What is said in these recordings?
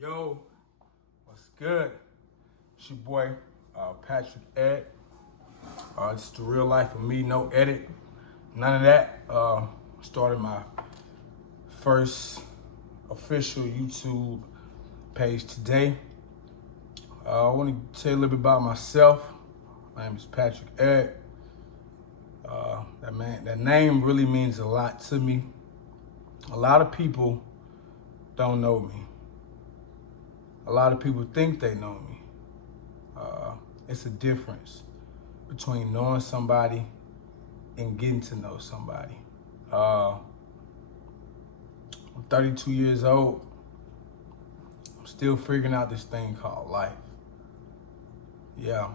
Yo, what's good? It's your boy, Patrick Ed. It's the real life of me, no edit, none of that. Started my first official YouTube page today. I want to tell you a little bit about myself. My name is Patrick Ed. That name really means a lot to me. A lot of people don't know me. A lot of people think they know me. It's a difference between knowing somebody and getting to know somebody. I'm 32 years old. I'm still figuring out this thing called life. Yeah,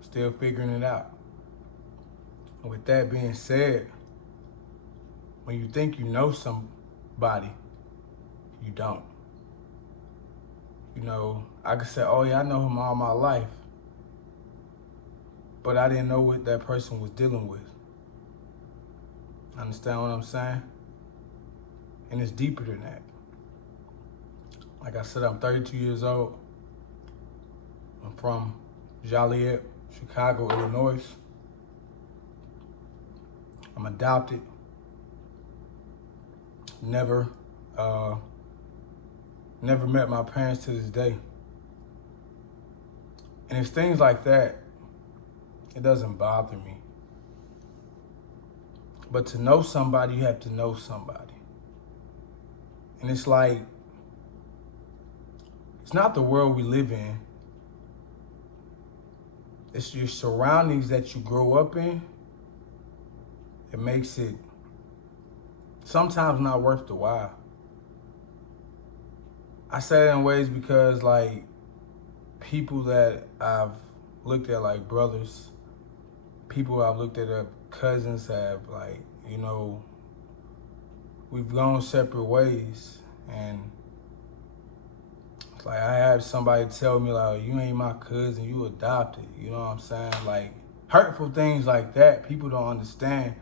still figuring it out. And with that being said, when you think you know somebody, you don't. You know, I could say, oh yeah, I know him all my life, but I didn't know what that person was dealing with. Understand what I'm saying? And it's deeper than that. Like I said, I'm 32 years old. I'm from Joliet, Chicago, Illinois. I'm adopted. Never met my parents to this day. And it's things like that, it doesn't bother me. But to know somebody, you have to know somebody. And it's like, it's not the world we live in. It's your surroundings that you grow up in. It makes it sometimes not worth the while. I say it in ways because like people that I've looked at like brothers, people I've looked at cousins have like, you know, we've gone separate ways. And it's like I had somebody tell me like, you ain't my cousin, you adopted, you know what I'm saying? Like hurtful things like that, people don't understand.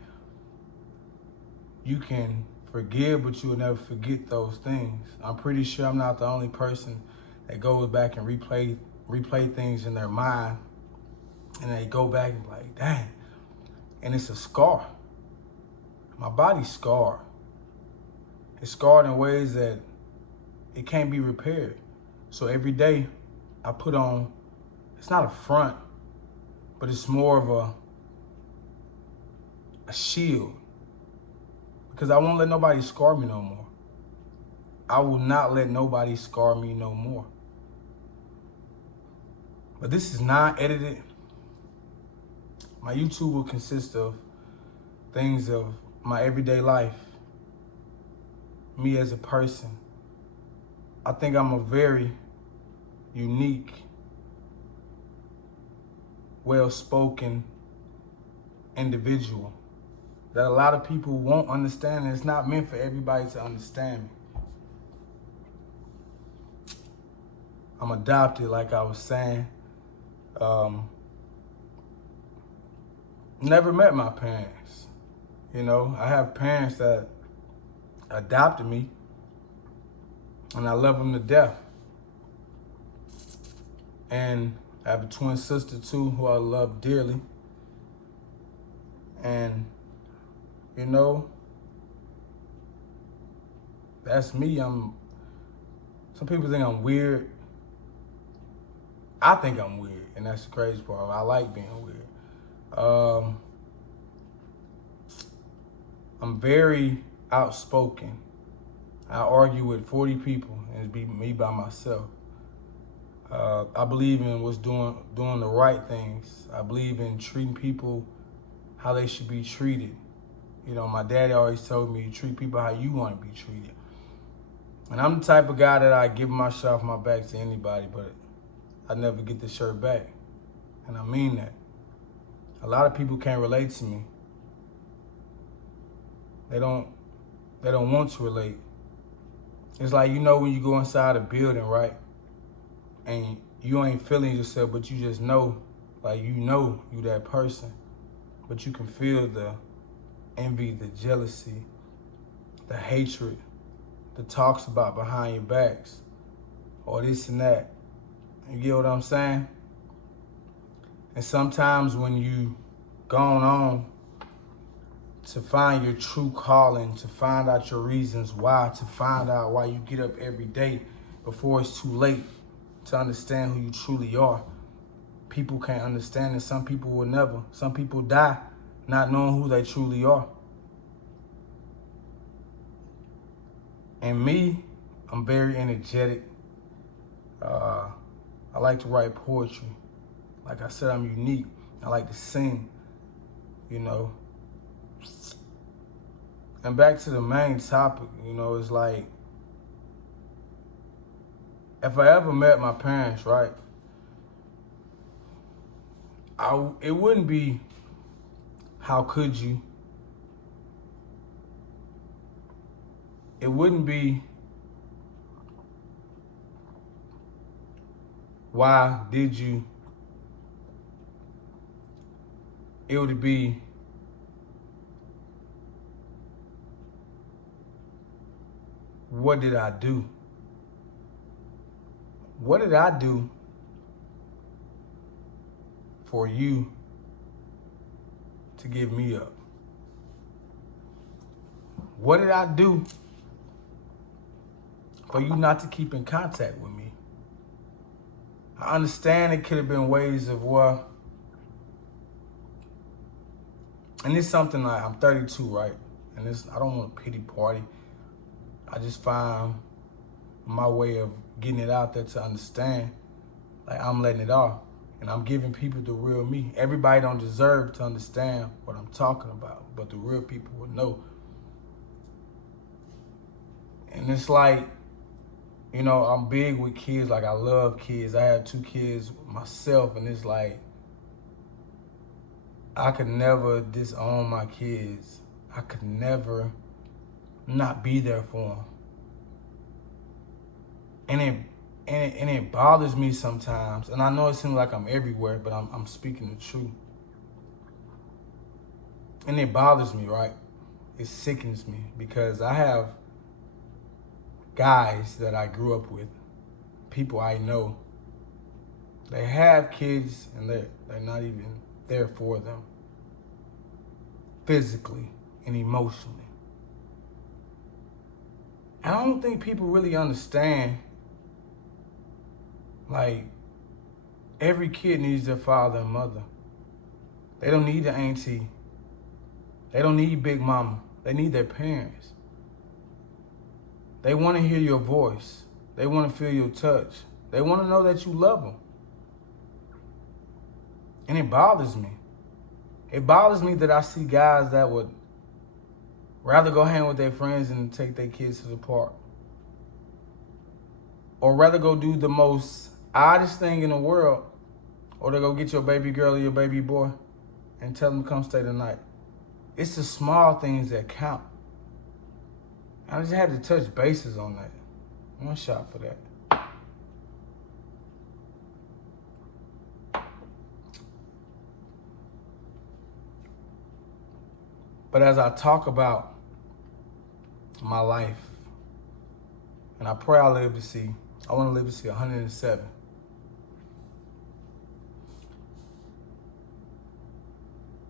You can forgive, but you will never forget those things. I'm pretty sure I'm not the only person that goes back and replay things in their mind, and they go back and be like, dang, and it's a scar. My body's scarred. It's scarred in ways that it can't be repaired. So every day I put on, it's not a front, but it's more of a shield. Because I won't let nobody scar me no more. I will not let nobody scar me no more. But this is not edited. My YouTube will consist of things of my everyday life, me as a person. I think I'm a very unique, well-spoken individual that a lot of people won't understand, and it's not meant for everybody to understand me. I'm adopted, like I was saying. Never met my parents. You know, I have parents that adopted me, and I love them to death. And I have a twin sister too, who I love dearly. And you know, that's me. Some people think I'm weird. I think I'm weird, and that's the crazy part. I like being weird. I'm very outspoken. I argue with 40 people, and it's be me by myself. I believe in doing the right things. I believe in treating people how they should be treated. You know, my daddy always told me, treat people how you want to be treated. And I'm the type of guy that I give my shirt off my back to anybody, but I never get the shirt back. And I mean that. A lot of people can't relate to me. They don't want to relate. It's like, you know, when you go inside a building, right? And you ain't feeling yourself, but you just know, like, you know you that person. But you can feel the envy, the jealousy, the hatred, the talks about behind your backs or this and that. You get what I'm saying? And sometimes when you gone on to find your true calling, to find out your reasons why, to find out why you get up every day before it's too late to understand who you truly are, people can't understand it. Some people will never. Some people die not knowing who they truly are. And me, I'm very energetic. I like to write poetry. Like I said, I'm unique. I like to sing, you know. And back to the main topic, you know, it's like, if I ever met my parents, right, it wouldn't be, how could you? It wouldn't be, why did you? It would be, what did I do? What did I do for you to give me up? What did I do for you not to keep in contact with me? I understand it could have been ways of, well, and it's something like, I'm 32, right? And I don't want a pity party. I just find my way of getting it out there to understand, like, I'm letting it off and I'm giving people the real me. Everybody don't deserve to understand what I'm talking about, but the real people will know. And it's like, you know, I'm big with kids. Like, I love kids. I have 2 kids myself, and it's like, I could never disown my kids. I could never not be there for them. And it bothers me sometimes. And I know it seems like I'm everywhere, but I'm speaking the truth. And it bothers me, right? It sickens me because I have guys that I grew up with, people I know. They have kids and they're not even there for them physically and emotionally. And I don't think people really understand, like, every kid needs their father and mother. They don't need the auntie. They don't need big mama. They need their parents. They want to hear your voice. They want to feel your touch. They want to know that you love them. And it bothers me. It bothers me that I see guys that would rather go hang with their friends and take their kids to the park. Or rather go do the most oddest thing in the world, or to go get your baby girl or your baby boy and tell them to come stay the night. It's the small things that count. I just had to touch bases on that. One shot for that. But as I talk about my life, and I pray I want to live to see 107.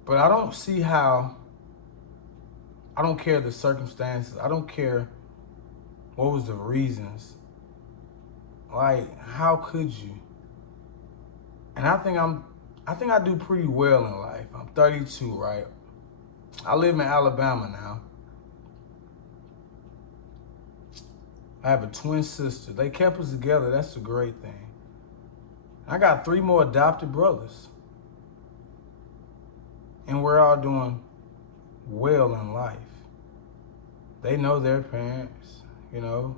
But I don't see how, I don't care the circumstances. I don't care what was the reasons. Like, how could you? And I think I do pretty well in life. I'm 32, right? I live in Alabama now. I have a twin sister. They kept us together. That's the great thing. I got 3 more adopted brothers. And we're all doing well in life. They know their parents, you know.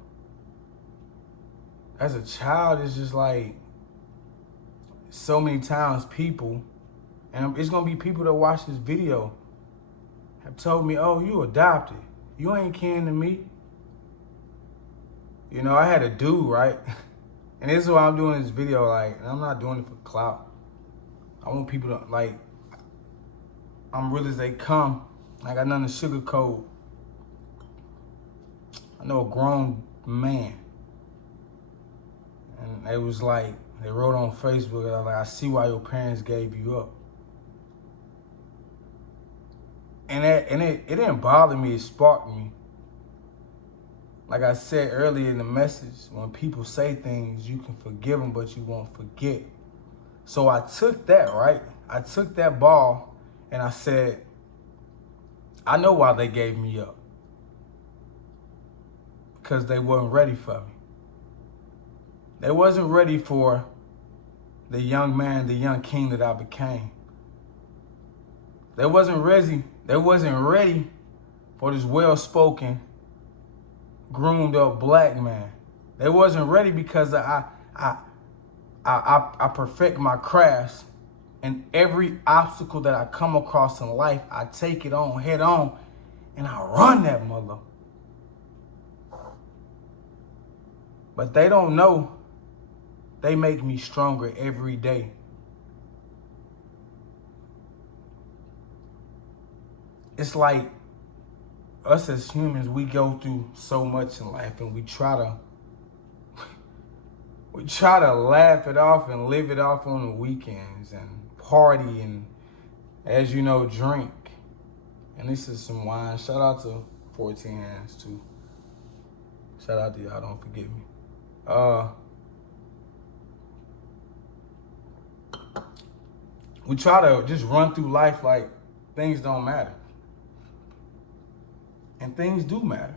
As a child, it's just like, so many times people, and it's gonna be people that watch this video, have told me, oh, you adopted. You ain't kin to me. You know, I had a dude, right? And this is why I'm doing this video, like, and I'm not doing it for clout. I want people to, like, I'm real as they come. I got nothing to sugarcoat. I know a grown man. And it was like, they wrote on Facebook, like, I see why your parents gave you up. And it didn't bother me, it sparked me. Like I said earlier in the message, when people say things, you can forgive them, but you won't forget. So I took that, right? I took that ball and I said, I know why they gave me up. Because they weren't ready for me. They wasn't ready for the young man, the young king that I became. They wasn't ready for this well-spoken, groomed up black man. They wasn't ready because I perfect my crafts, and every obstacle that I come across in life, I take it on head on and I run that mother. But they don't know they make me stronger every day. It's like us as humans, we go through so much in life and we try to laugh it off and live it off on the weekends and party and, as you know, drink. And this is some wine. Shout out to 14 Hands too. Shout out to y'all, don't forget me. We try to just run through life like things don't matter. And things do matter.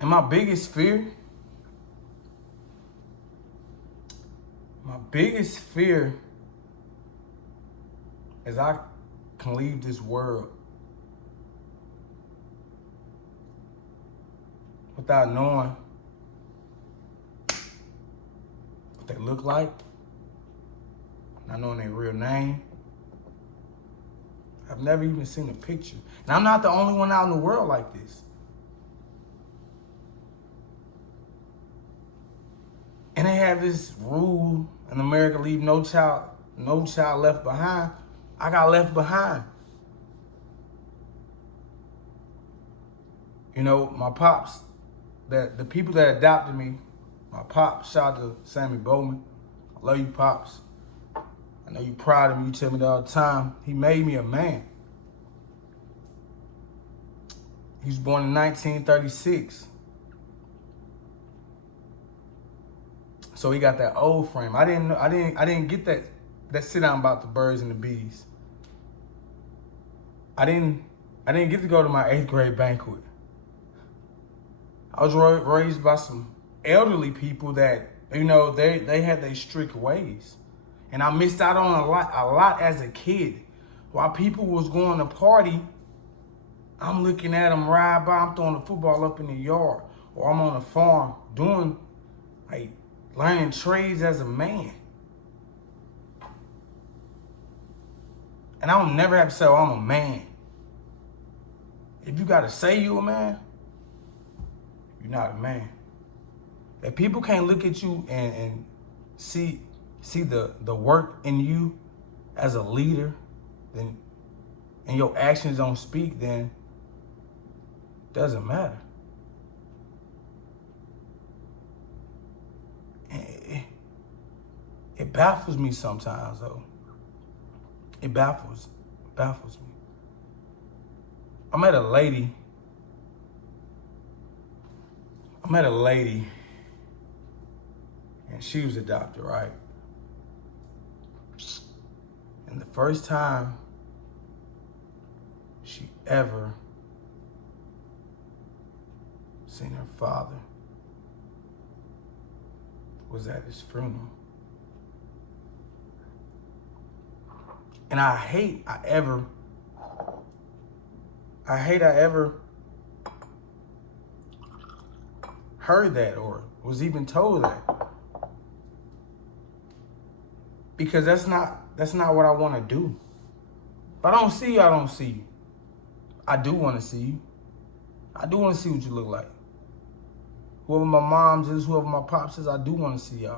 And my biggest fear is I can leave this world without knowing what they look like, not knowing their real name. I've never even seen a picture. And I'm not the only one out in the world like this. And they have this rule in America, leave no child left behind. I got left behind. You know, my pops, the people that adopted me, my pops, shout out to Sammy Bowman. I love you, Pops. I know you're proud of me. You tell me that all the time. He made me a man. He was born in 1936. So he got that old frame. I didn't get that sit down about the birds and the bees. I didn't get to go to my 8th grade banquet. I was raised by some elderly people that, you know, they had their strict ways. And I missed out on a lot as a kid. While people was going to party, I'm looking at them ride by, I'm throwing the football up in the yard, or I'm on a farm doing, like, learning trades as a man. And I don't never have to say, oh, I'm a man. If you gotta say you a man, you're not a man. If people can't look at you and see the work in you as a leader, then, and your actions don't speak, then it doesn't matter. It baffles me sometimes, though. It baffles me. I met a lady, and she was adopted, right? And the first time she ever seen her father was at his funeral. And I hate I ever heard that or was even told that. Because that's not what I want to do. If I don't see you, I don't see you. I do want to see you. I do want to see what you look like. Whoever my moms is, whoever my pops is, I do want to see y'all.